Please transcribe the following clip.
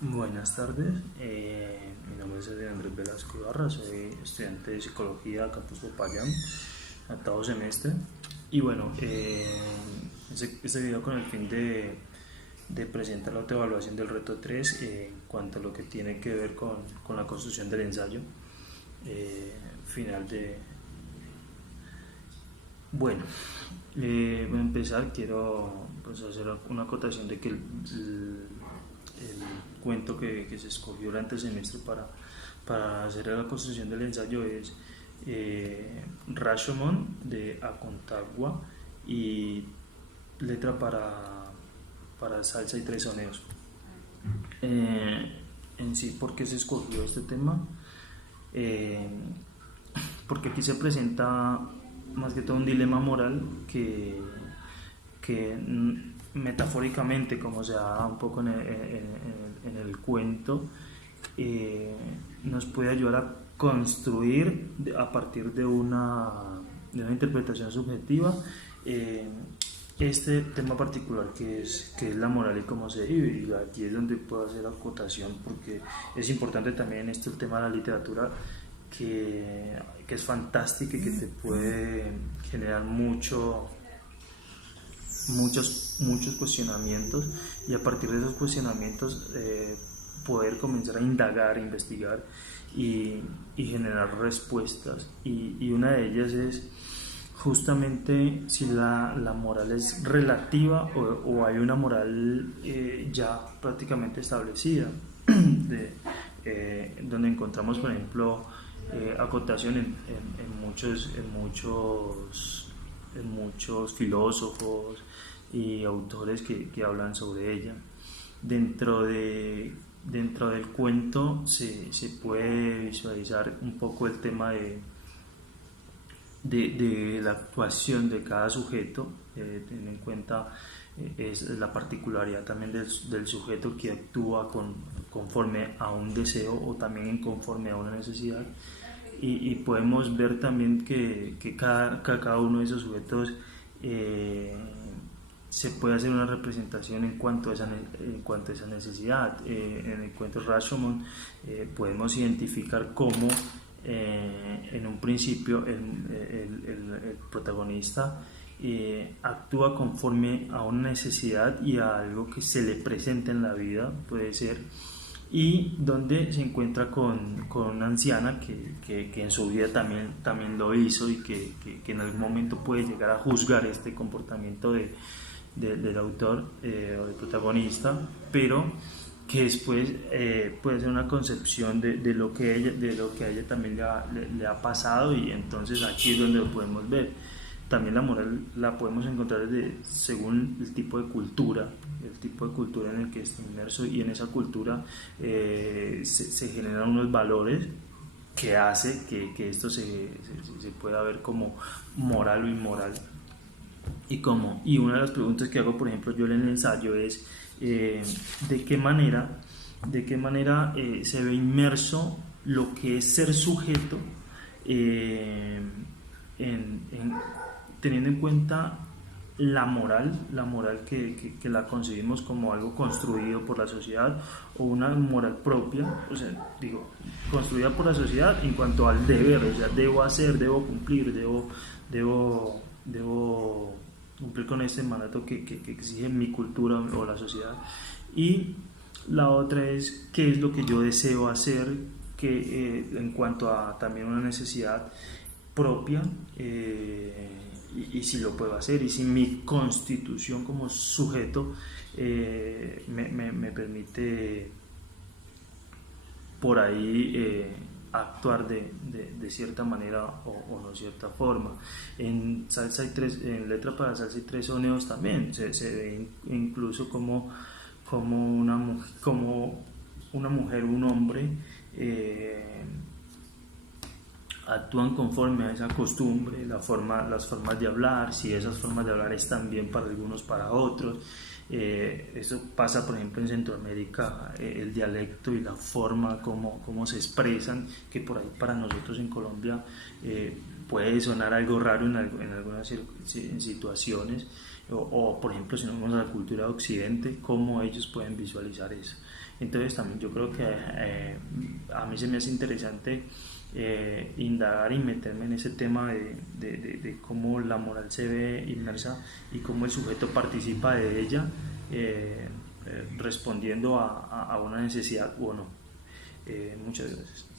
Buenas tardes, mi nombre es Andrés Velasco Ibarra, soy estudiante de Psicología Campus Popayán, octavo semestre. Y bueno, este video con el fin de presentar la autoevaluación del reto 3 en cuanto a lo que tiene que ver con la construcción del ensayo final de... Bueno, voy a empezar, quiero pues, hacer una acotación de que el cuento que se escogió durante el semestre para hacer la construcción del ensayo es Rashomon de Aconcagua y letra para salsa y tres soneos. En sí, ¿por qué se escogió este tema? Eh, Porque aquí se presenta más que todo un dilema moral que metafóricamente, como se da un poco en el cuento, nos puede ayudar a construir a partir de una interpretación subjetiva este tema particular que es la moral y cómo se vive. Y aquí es donde puedo hacer acotación, porque es importante también el tema de la literatura, que es fantástica y que te puede generar muchos cuestionamientos, y a partir de esos cuestionamientos poder comenzar a indagar, a investigar y generar respuestas, y una de ellas es justamente si la moral es relativa o hay una moral ya prácticamente establecida donde encontramos, por ejemplo, acotación en muchos filósofos y autores que hablan sobre ella. Dentro del cuento se puede visualizar un poco el tema de la actuación de cada sujeto, teniendo en cuenta es la particularidad también del sujeto que actúa conforme a un deseo o también conforme a una necesidad, y podemos ver también que cada uno de esos sujetos se puede hacer una representación en cuanto a esa necesidad. En el cuento Rashomon podemos identificar cómo en un principio el protagonista actúa conforme a una necesidad y a algo que se le presenta en la vida, puede ser, y donde se encuentra con una anciana que en su vida también lo hizo, y que en algún momento puede llegar a juzgar este comportamiento del autor o del protagonista, pero que después puede ser una concepción de lo que a ella también le ha pasado, y entonces aquí es donde lo podemos ver. También la moral la podemos encontrar según el tipo de cultura en el que está inmerso, y en esa cultura se generan unos valores que hace que esto se pueda ver como moral o inmoral. Y una de las preguntas que hago, por ejemplo, yo en el ensayo es ¿de qué manera se ve inmerso lo que es ser sujeto teniendo en cuenta la moral que la concebimos como algo construido por la sociedad, o una moral propia, o sea, digo, construida por la sociedad en cuanto al deber, o sea, debo hacer, debo cumplir, debo cumplir con este mandato que exige mi cultura o la sociedad. Y la otra es qué es lo que yo deseo hacer, que en cuanto a también una necesidad propia, y si lo puedo hacer, y si mi constitución como sujeto me permite por ahí actuar de cierta manera o no cierta forma. En letra para salsa y tres soneos también se ve incluso como una mujer, un hombre actúan conforme a esa costumbre, las formas de hablar, si esas formas de hablar están bien para algunos, para otros. Eso pasa, por ejemplo, en Centroamérica, el dialecto y la forma como se expresan, que por ahí para nosotros en Colombia puede sonar algo raro en algunas situaciones, o por ejemplo si nos vamos a la cultura de Occidente, cómo ellos pueden visualizar eso. Entonces también yo creo que a mí se me hace interesante indagar y meterme en ese tema de cómo la moral se ve inmersa y cómo el sujeto participa de ella, respondiendo a una necesidad o no. Muchas gracias.